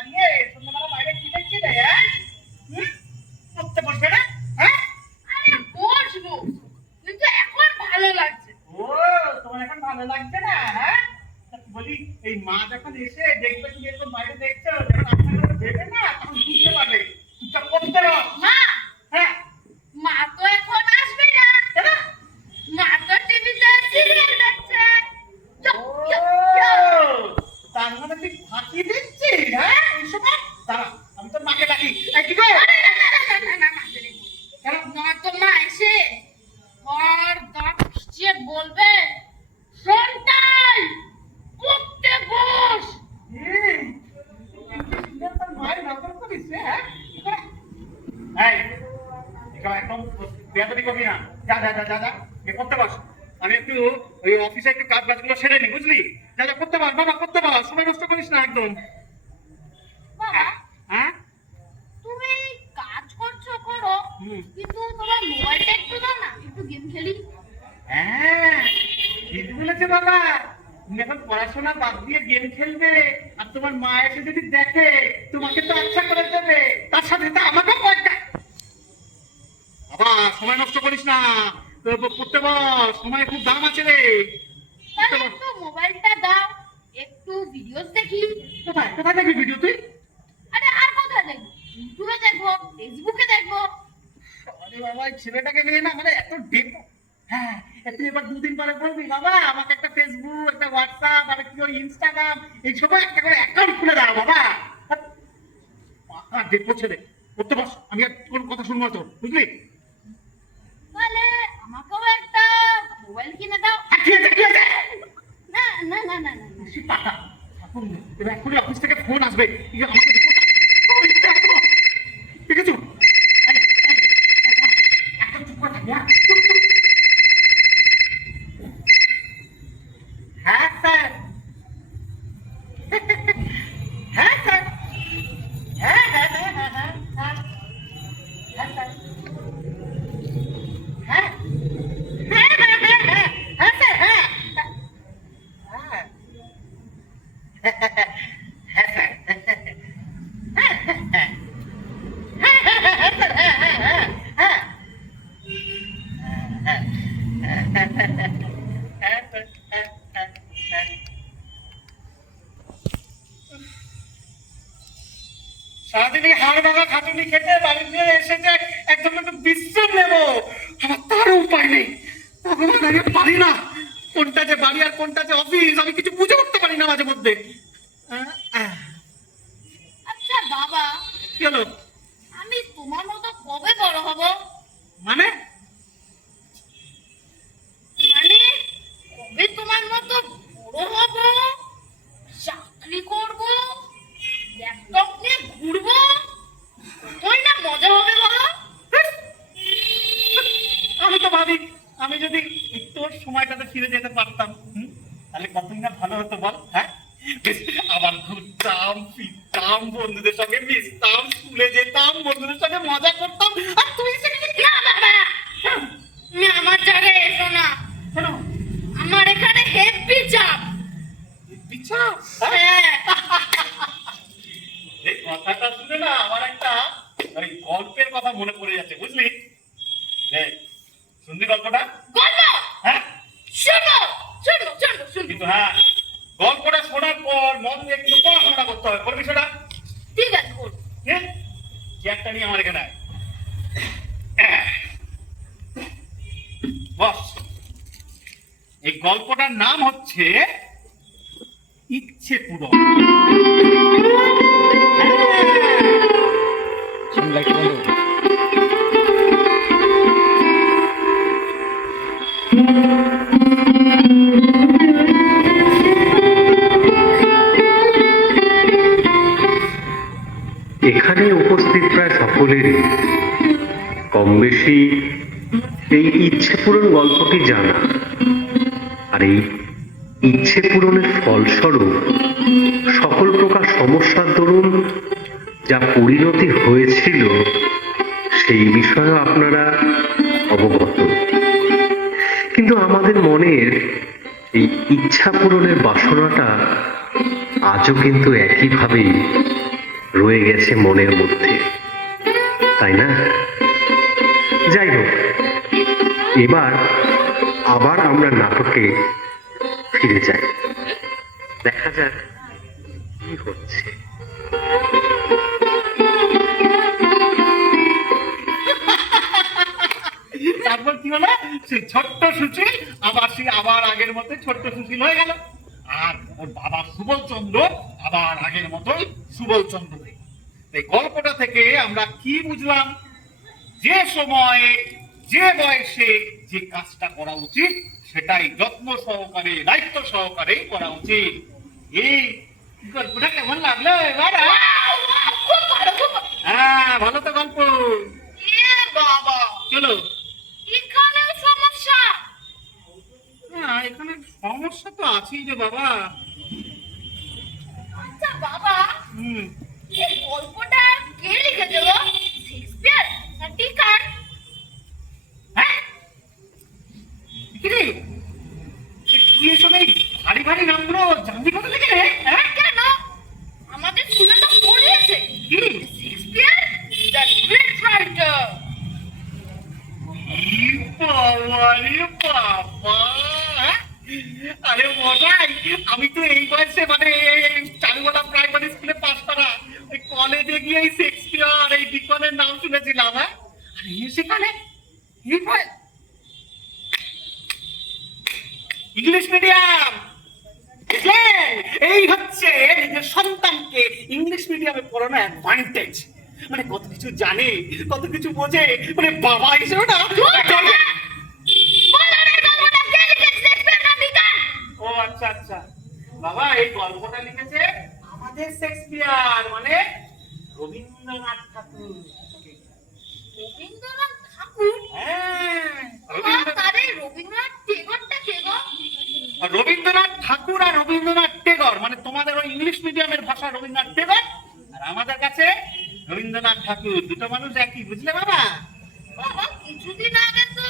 দাঁড়িয়ে সন্ধ্যাবেলা বাইরে কি দেখছি রে? পড়তে বসবে না? হ্যাঁ, আরে বসবো, কিন্তু এখন ভালো লাগছে। ও তোমার এখন ভালো লাগছে না? হ্যাঁ, বলি এই মা যখন এসে দেখবে তুমি এরকম বাইরে দেখছো, যখন আপনার দেবে না তখন বুঝতে পারবে চুপচাপ করতে রো। মা, হ্যাঁ, মা তো এখন আসবে না, মা তো টিভিতে সিরিয়াল দেখছে। তার মানে তুই ফাঁকি দিচ্ছিস? হ্যাঁ, এই সময় দাঁড়া, আমি তোর মাকে ডাকি। এই কি গো? মা এসে আর দাঁত খিচিয়ে বলবে, সন্তান পড়তে বস। তোর মায়ের নজর করিস রে, হ্যাঁ? এই, এসব একদম বেয়াদবি করবি না। যা যা যা যা যা, গিয়ে পড়তে বস। আমি একটু ওই অফিসে একটু কাজ বাজগুলো সেরে নি, বুঝলি? যা যা, করতে পার বাবা, করতে পার, সময় নষ্ট করিস না একদম। বাবা, হ্যাঁ, তুমি কাজ করছো করো, কিন্তু তোমার মোবাইলটা একটু দাও না, একটু গেম খেলি। হ্যাঁ, ঠিক বলেছে বাবা। তুমি এখন পড়াশোনা বাদ দিয়ে গেম খেলবে, আর তোমার মা এসে যদি দেখে তোমাকে তো আচ্ছা করে দেবে, তার সাথে তো আমাকেও কয়েকটা। বাবা, সময় নষ্ট করিস না, পড়তে বস, সময় খুব দাম আছে রে। তাহলে একটু মোবাইলটা দাও, একটু ভিডিওস দেখি। কোথায় কোথায় দেখবি ভিডিও তুই? আরে আর কোথায় দেখবো? ইউটিউবে দেখবো, ফেসবুকে দেখবো। আরে বাবা, এই ছেলেটাকে নিয়ে না মানে এত ডেপ। হ্যাঁ, তুই এবার দুদিন পরে বলবি বাবা আমাকে একটা ফেসবুক, একটা হোয়াটসঅ্যাপ, আর কি ওই ইনস্টাগ্রাম, এই সবাই একটা করে অ্যাকাউন্ট খুলে দাও বাবা। পাকা ডেপো ছেলে। পড়তে বস, আমি আর কোনো কথা শুনবো না তোর, বুঝলি? তাহলে আমাকেও একটা মোবাইল কিনে দাও। কি আছে কি আছে? না না না না না না। বেশি টাকা এখন, এবার এক্ষুনি অফিস থেকে ফোন আসবে, এই যে আমাকে রিপোর্টটা। ওই দেখো, দেখেছো? এই, এই, এই, থাম, একদম চুপ করে থাকবি, হ্যাঁ? চুপ চুপ। হ্যাঁ স্যার, হ্যাঁ স্যার, হ্যাঁ হ্যাঁ হ্যাঁ হ্যাঁ হ্যাঁ হ্যাঁ হ্যাঁ স্যার, হ্যাঁ হ্যাঁ হ্যাঁ হ্যাঁ হ্যাঁ হ্যাঁ স্যার, হ্যাঁ হ্যাঁ হ্যাঁ স্যার, হ্যাঁ হ্যাঁ হ্যাঁ স্যার, হ্যাঁ হ্যাঁ হ্যাঁ হ্যাঁ সারাদিন এই হাড় ভাঙা খাটুনি খেতে বাড়ি ফিরে এসে যে একদম একটু বিশ্রাম নেবো, আমার তারও উপায় নেই। ভগবান, আমি পারি না, কোনটা যে বাড়ি আর কোনটা যে অফিস আমি কিছু বুঝে উঠতে পারি না মাঝে মধ্যে। আচ্ছা বাবা, কি হলো? আমি তোমার মতো কবে বড় হব? মানে মানে কবে তোমার মতো বড় হব, চাকরি করব, ল্যাপটপ নিয়ে ঘুরবো, কতই না মজা হবে বলো। আমি তো ভাবি আমি যদি তোর সময়টাতে ফিরে যেতে পারতাম, তাহলে কতই না ভালো হতো বল। হ্যাঁ, বেশ, আবার ঘুরতাম ফিরতাম, বন্ধুদের সঙ্গে মিশতাম, স্কুলে যেতাম, বন্ধুদের সঙ্গে মজা করতাম, আর তুই সেখানে না বাবা, তুমি আমার জায়গায় এসো না, কেন? আমার এখানে হেভি চাপ। পিছা, হ্যাঁ, এই কথাটা শুনে না আমার একটা ওই গল্পের কথা মনে পড়ে যাচ্ছে, বুঝলি? শুনলি গল্পটা? গল্প হ্যাঁ, শোনো শোনো শোনো শোনো। কিন্তু হ্যাঁ, গল্পটা শোনার পর মন দিয়ে কিন্তু পড়াশোনা করতে হবে, করবি সেটা? ঠিক আছে বল। হ্যাঁ, চেয়ারটা নিয়ে আমার এখানে আয়। বস, এই গল্পটার নাম হচ্ছে ইচ্ছে পূরণ। এখানে উপস্থিত প্রায় সকলেরই কম বেশি এই ইচ্ছে পূরণ গল্পটি জানা, আর এই ইচ্ছে পূরণের ফলস্বরূপ সকল প্রকার সমস্যার দরুন যা পরিণতি হয়েছিল সেই বিষয়ে আপনারা অবগত। কিন্তু আমাদের মনের এই ইচ্ছা পূরণের বাসনাটা আজও কিন্তু একইভাবেই রয়ে গেছে মনের মধ্যে, তাই না? যাই হোক, এবার আবার আমরা নাটকে ফিরে যাই, দেখা যাক কি হচ্ছে। তারপর কি হলো, সেই ছোট্ট সুশীল আবার আগের মতো ছোট্ট সুশীল হয়ে গেল, আর ওর বাবা সুবল চন্দ্র আবার আগের মতোই সুবল চন্দ্র। এই গল্পটা থেকে আমরা কি বুঝলাম? যে সময়ে যে বয়সে যে কাজটা করা উচিত সেটাই যত্ন সহকারে দায়িত্ব সহকারে করা উচিত। এই গল্পটা কেমন লাগলো এবার? খুব ভালো, খুব ভালো। হ্যাঁ, ভালো তো গল্প। এ বাবা, চলো। এখানেও সমস্যা। হ্যাঁ, এখানে সমস্যা তো আছেই রে বাবা। আচ্ছা বাবা, হুম। এই গল্পটা কে লিখেছে গো? শেক্সপিয়ার না ডিকান? হ্যাঁ? কিরে, তুই এসব এই ভারী ভারী নামগুলো জানবি কোথা থেকে রে? হ্যাঁ? কেন? আমাদের স্কুলে তো পড়িয়েছে। কি? Shakespeare the great writer. বাবা রে বাবা! আরে মজাই, আমি তো এই বয়সে মানে চারুকলা প্রাইমারি স্কুলে পাস করা, ওই কলেজে গিয়ে এই শেক্সপিয়ার এই ডিকনের নাম শুনেছিলাম। হ্যাঁ, আর সেখানে ইংলিশ মিডিয়াম। এই হচ্ছে নিজের সন্তানকে ইংলিশ মিডিয়ামে পড়ানো অ্যাডভান্টেজ। মানে কত কিছু জানে, কত কিছু বোঝে, মানে বাবা হিসেবে না। বলো রে গল্পটা কে লিখেছে? শেক্সপিয়ার না ডিকান? ও আচ্ছা আচ্ছা, বাবা এই গল্পটা লিখেছে আমাদের শেক্সপিয়ার, মানে রবীন্দ্রনাথ ঠাকুর। রবীন্দ্রনাথ ঠাকুর? হ্যাঁ, তাহলে রবীন্দ্রনাথ টেগরটা কে গো? রবীন্দ্রনাথ ঠাকুর আর রবীন্দ্রনাথ টেগর, মানে তোমাদের ওই ইংলিশ মিডিয়ামের ভাষা রবীন্দ্রনাথ টেগর, আর আমাদের কাছে রবীন্দ্রনাথ ঠাকুর। দুটো মানুষ একই, বুঝলে বাবা? বাবা, কিছুদিন আগে তো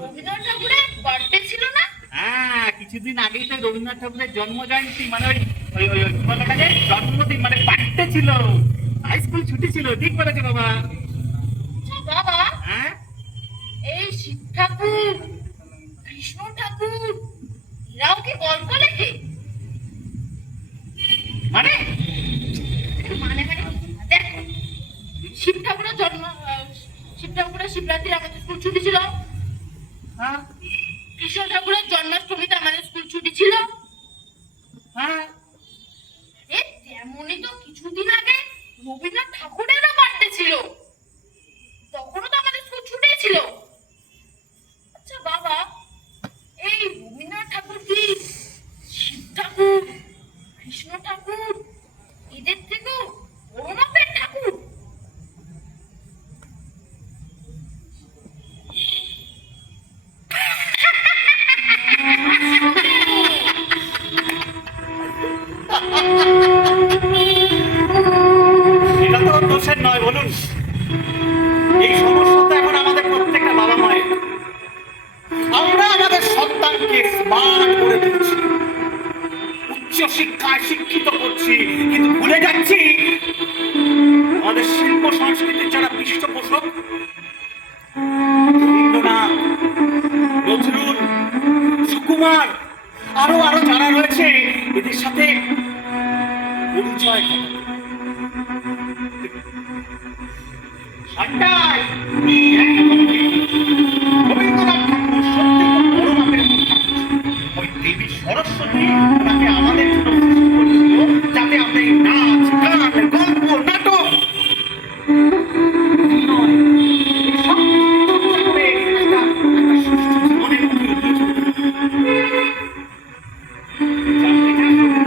রবীন্দ্রনাথ ঠাকুরের বার্থডে ছিল না? হ্যাঁ, কিছুদিন আগেই তো রবীন্দ্রনাথ ঠাকুরের জন্ম জয়ন্তী, মানে ওই ওই ওই ওই কি বলে ওটাকে? জন্মদিন, মানে বার্থডে ছিল। হাই স্কুল ছুটি ছিল, ঠিক বলেছে বাবা। আচ্ছা বাবা, হ্যাঁ, এই শিব ঠাকুর, কৃষ্ণ ঠাকুর, এরাও কি গল্প লেখে? মানে মানে মানে দেখো, শিব ঠাকুরের জন্ম, শিব ঠাকুরের শিবরাত্রির আমাদের স্কুল ছুটি ছিল। হ্যাঁ কৃষ্ণ ঠাকুরের জন্মাষ্টমীতে আমাদের স্কুল ছুটি ছিল। হ্যাঁ, এ তেমনই তো কিছুদিন আগে রবীন্দ্রনাথ ঠাকুরেরও বার্থডে ছিল, তখনও তো আমাদের স্কুল ছুটি ছিল। আচ্ছা বাবা, এই রবীন্দ্রনাথ ঠাকুর কি শিব ঠাকুর, কৃষ্ণ ঠাকুর এদের থেকেও বড় মাপের ঠাকুর? এটা তো ওর দোষের নয়, বলুন। এই সমস্যা তো এখন আমাদের প্রত্যেকটা বাবা মায়ের। আমরা আমাদের সন্তানকে স্মার্ট করে তুলছি, উচ্চ শিক্ষায় শিক্ষিত করছি, কিন্তু ভুলে যাচ্ছি আমাদের শিল্প সংস্কৃতির যারা পৃষ্ঠপোষক, রবীন্দ্রনাথ, নজরুল, সুকুমার, আরো আরো যারা রয়েছে, এদের সাথে পরিচয় ঘটাতে। ঠান্ডায় একদম ঠিক। রবীন্দ্রনাথ ঠাকুর সত্যি খুব বড় মাপের একজন ঠাকুর। ওই দেবী সরস্বতী ওনাকে আমাদের জন্য সৃষ্টি করেছিল, যাতে আমরা এই নাচ, গান, গল্প, নাটক নয়, এই সব কিছু চর্চা করে একটা সুষ্ঠু জীবনের মধ্যে এগিয়ে চলতে পারি। জানতে চান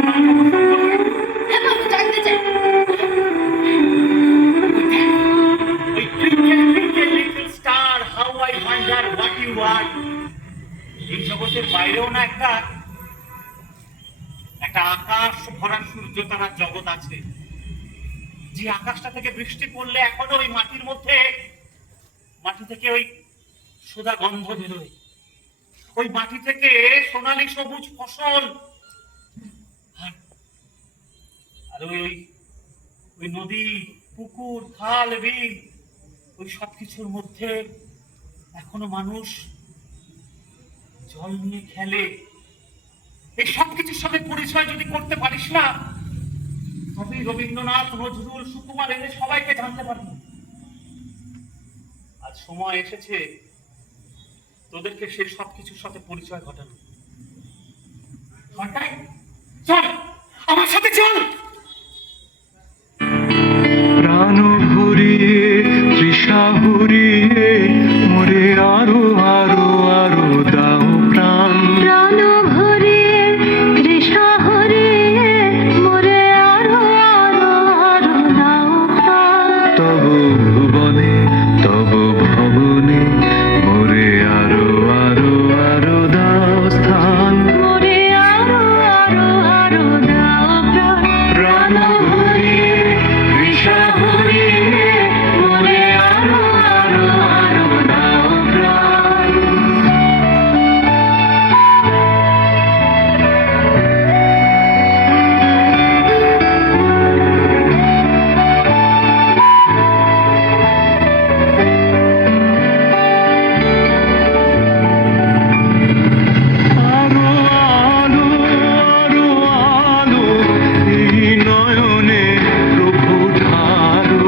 রবীন্দ্রনাথ ঠাকুর সম্পর্কে? হ্যাঁ বাবু, জানতে চাই। ওই twinkle twinkle little star, how I wonder what you are. এই জগতের বাইরেও না একটা আকাশ ভরা সূর্য তারার জগৎ আছে, যে আকাশটা থেকে বৃষ্টি পড়লে এখনো ওই মাটির মধ্যে, মাটি থেকে ওই সোদা গন্ধ বেরোয়, ওই মাটি থেকে সোনালী সবুজ ফসল, আর ওই ওই ওই নদী, পুকুর, খাল, বিল, ওই সব কিছুর মধ্যে এখনো মানুষ জল নিয়ে খেলে। এই সব কিছুর সাথে পরিচয় যদি করতে পারিস না, তবে রবীন্দ্রনাথ, নজরুল, সুকুমার এদের সবাইকে জানতে পারবি। আজ সময় এসেছে তোদেরকে সেই সব কিছুর সাথে পরিচয় ঘটানো। ঘটাই, চল আমার সাথে চল। প্রাণ ভরিয়ে তৃষা ভরিয়ে মোরে আরো আরো আরো দাও প্রাণ। প্রাণ ভরিয়ে তৃষা হরিয়ে মোরে আরো আরো আরো দাও প্রাণ। তব ভুবনে তব ভবনে মোরে আরো আরো আরো দাও স্থান। মোরে আরো আরো আরো দাও প্রাণ। প্রাণ ভরিয়ে তৃষা ভরিয়ে মোরে আরো আরো আরো দাও প্রাণ। আরো আলো আরো আলো এই নয়নে প্রভু ঢালো।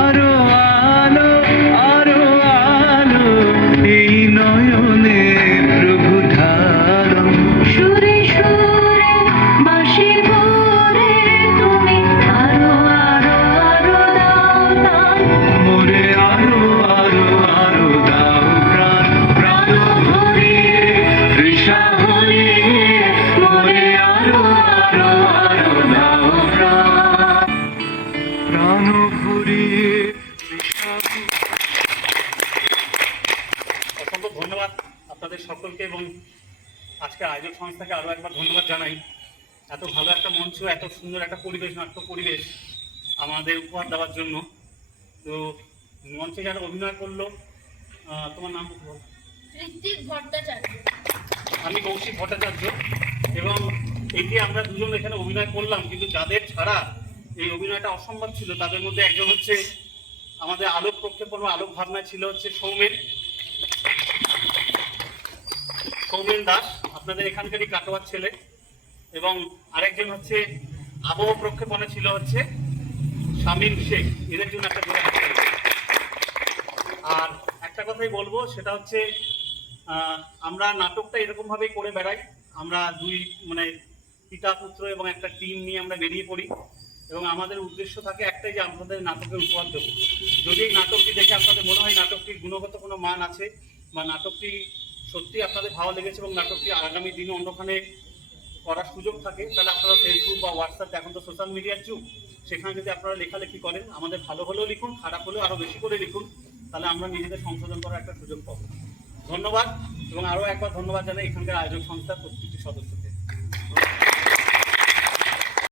আরো আলো আরো আলো এই নয়নে প্রভু ঢালো। সুরে সুরে বাঁশি ভরে তুমি আরো আরো আরো দাও প্রাণ। মোরে আরো আরো আরো দাও প্রাণ। প্রাণ ভরিয়ে তৃষা ভরিয়ে মোরে আরো আরো আরো দাও প্রাণ। প্রাণ ভরিয়ে তৃষা অসংখ্য ধন্যবাদ আপনাদের সকলকে, এবং আজকে আয়োজক সংস্থাকে আরো একবার ধন্যবাদ জানাই। এত ভালো একটা মঞ্চ, এত সুন্দর একটা পরিবেশ, নাট্য পরিবেশ আমাদের উপহার দেওয়ার জন্য। তো মঞ্চে যারা অভিনয় করলো, তোমার নাম বল। ঋত্বিক ভট্টাচার্য। আমি কৌশিক ভট্টাচার্য, এবং এই যে আমরা দুজন এখানে অভিনয় করলাম, কিন্তু যাদের ছাড়া এই অভিনয়টা অসম্ভব ছিল তাদের মধ্যে একজন হচ্ছে আমাদের আলোক প্রক্ষেপণ ও আলোক ভাবনা ছিল হচ্ছে সৌমেন দাস, আপনাদের এখানকারই কাটোয়ার ছেলে, এবং আরেকজন হচ্ছে আবহ প্রক্ষেপণে ছিল হচ্ছে শামীম শেখ। এদের জন্য একটা জোড়া হাত তালি। আর একটা কথাই বলবো, সেটা হচ্ছে আমরা নাটকটা এরকম ভাবেই করে বেড়াই। আমরা দুই পিতা পুত্র এবং একটা টিম নিয়ে আমরা বেরিয়ে পড়ি, এবং আমাদের উদ্দেশ্য থাকে একটাই, যে আপনাদের নাটকের উপহার দেবো। যদি এই নাটকটি দেখে আপনাদের মনে হয় নাটকটির গুণগত কোনো মান আছে, বা নাটকটি সত্যি আপনাদের ভালো লেগেছে এবং নাটকটি আগামী দিনে অন্যখানে করার সুযোগ থাকে, তাহলে আপনারা ফেসবুক বা হোয়াটসঅ্যাপ, এখন তো সোশ্যাল মিডিয়ার যুগ, সেখানে যদি আপনারা লেখালেখি করেন, আমাদের ভালো হলেও লিখুন, খারাপ হলেও আরও বেশি করে লিখুন, তাহলে আমরা নিজেদের সংশোধন করার একটা সুযোগ পাবো। ধন্যবাদ, এবং আরও একবার ধন্যবাদ জানাই এখানকার আয়োজক সংস্থার প্রত্যেকটি সদস্য।